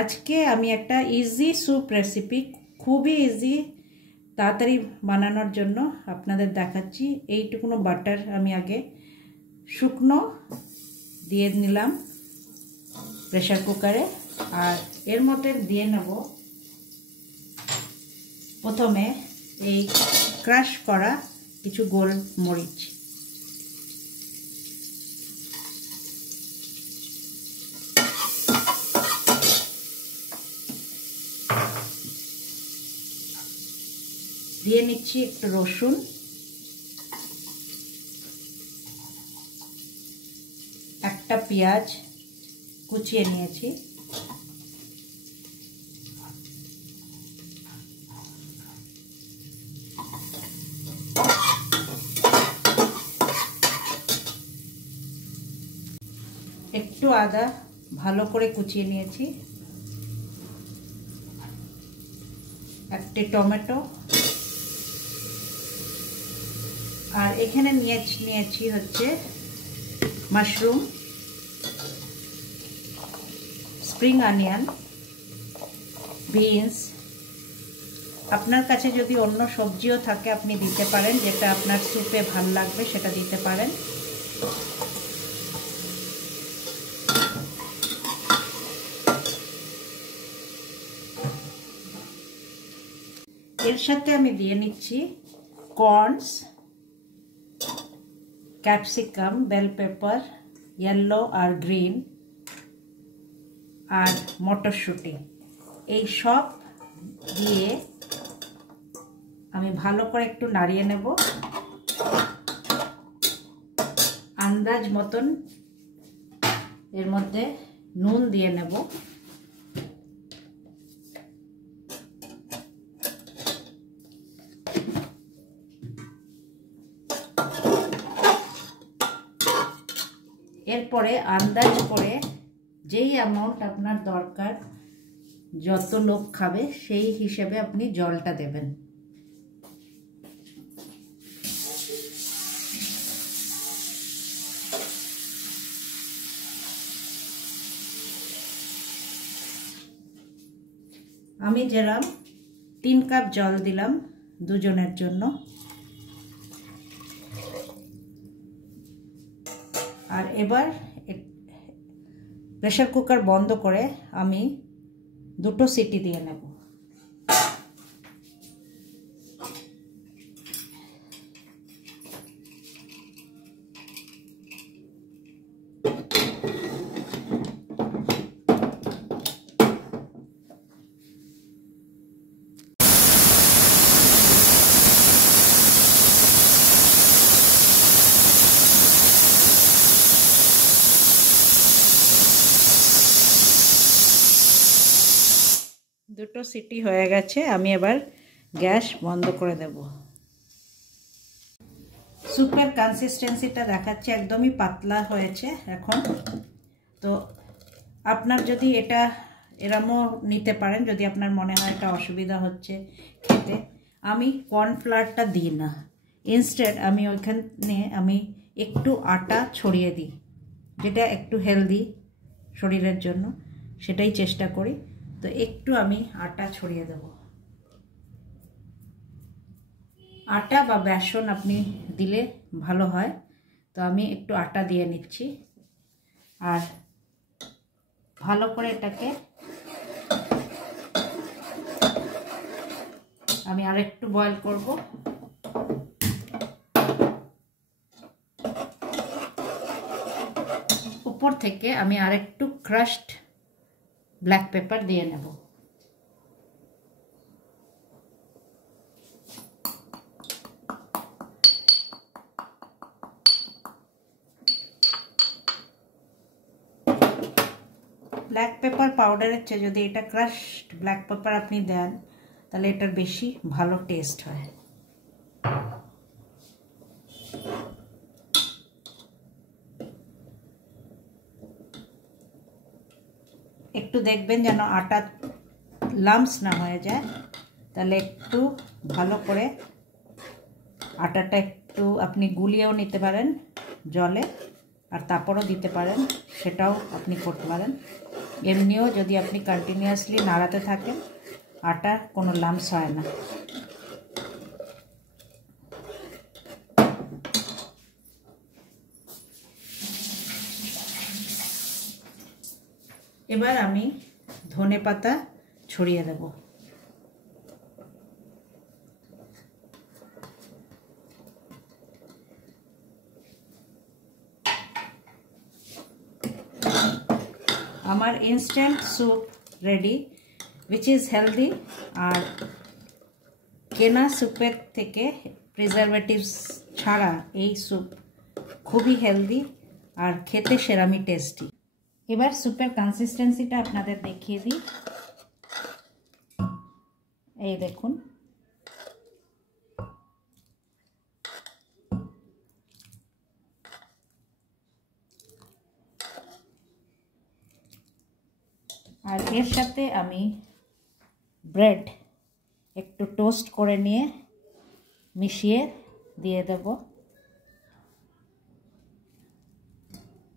আজকে আমি একটা ইজি স্যুপ রেসিপি, খুবই ইজি, তাড়াতাড়ি বানানোর জন্য আপনাদের দেখাচ্ছি। এইটুকুনো বাটার আমি আগে শুকনো দিয়ে নিলাম প্রেসার কুকারে, আর এর মধ্যে দিয়ে নেব প্রথমে এই ক্রাশ করা কিছু গোলমরিচ। দিয়ে নিচ্ছি একটু রসুন, একটা পেঁয়াজ কুচিয়ে নিয়েছি, একটু আদা ভালো করে কুচিয়ে নিয়েছি, একটি টমেটো, আর এখানে নিয়েছি হচ্ছে মাশরুম, স্প্রিং অনিয়ন, বিনস। আপনার কাছে যদি অন্য সবজিও থাকে আপনি দিতে পারেন, যেটা আপনার স্যুপে ভাল লাগবে সেটা দিতে পারেন। এর সাথে আমি দিয়ে নিচ্ছি corns, capsicum, bell pepper, yellow আর গ্রিন, আর মটরশুঁটি। এই সব দিয়ে আমি ভালো করে একটু নাড়িয়ে নেব। আন্দাজ মতন এর মধ্যে নুন দিয়ে নেব। এরপরে আন্দাজ করে যেই অ্যামাউন্ট আপনার দরকার, যত লোক খাবে সেই হিসেবে আপনি জলটা দেবেন। আমি যেরকম 3 কাপ জল দিলাম দুজনের জন্য। আর এবার প্রেসার কুকার বন্ধ করে আমি 2টো সিটি দিয়ে নেব। দুটো সিটি হয়ে গেছে, আমি এবার গ্যাস বন্ধ করে দেব। স্যুপের কনসিস্টেন্সিটা দেখাচ্ছে, একদমই পাতলা হয়েছে এখন। তো আপনার যদি এটা এরমও নিতে পারেন, যদি আপনার মনে হয় এটা অসুবিধা হচ্ছে খেতে। আমি কর্নফ্লাওয়ারটা দিই না, ইনস্টেড আমি ওইখানে আমি একটু আটা ছড়িয়ে দিই, যেটা একটু হেলদি শরীরের জন্য, সেটাই চেষ্টা করি। তো একটু আমি আটা ছড়িয়ে দেব। আটা বা বেসন আপনি দিলে ভালো হয়। তো আমি একটু আটা দিয়ে নিচ্ছি, আর ভালো করে এটাকে আমি আরেকটু বয়েল করব। উপর থেকে আমি আরেকটু ক্রাশড ব্ল্যাক পেপার দিয়ে নেব। ব্ল্যাক পেপার পাউডারের চেয়ে যদি এটা ক্রাশড ব্ল্যাক পেপার আপনি দেন, তাহলে এটার বেশি ভালো টেস্ট হয়। একটু দেখবেন যেন আটা লাম্পস না হয়ে যায়, তাহলে একটু ভালো করে আটাটা একটু আপনি গুলিয়েও নিতে পারেন জলে, আর তারপরও দিতে পারেন, সেটাও আপনি করতে পারেন। এমনিও যদি আপনি কন্টিনিউয়াসলি নাড়াতে থাকেন আটা কোনো লাম্পস হয় না। এবার আমি ধনেপাতা ছড়িয়ে দেব। আমার instant soup ready, which is healthy, আর কেনা স্যুপের থেকে প্রিজারভেটিভস ছাড়া এই স্যুপ খুবই হেলদি আর খেতে সেরামি টেস্টি। এবার স্যুপের কনসিস্টেন্সিটা আপনাদের দেখিয়ে দিই। এই দেখুন, আর এর সাথে আমি ব্রেড একটু টোস্ট করে নিয়ে মিশিয়ে দিয়ে দেব,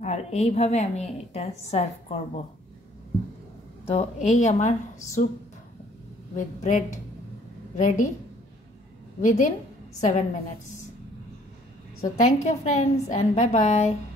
আর এইভাবে আমি এটা সার্ভ করব। তো এই আমার soup with bread ready within 7 minutes. So thank you friends and bye bye.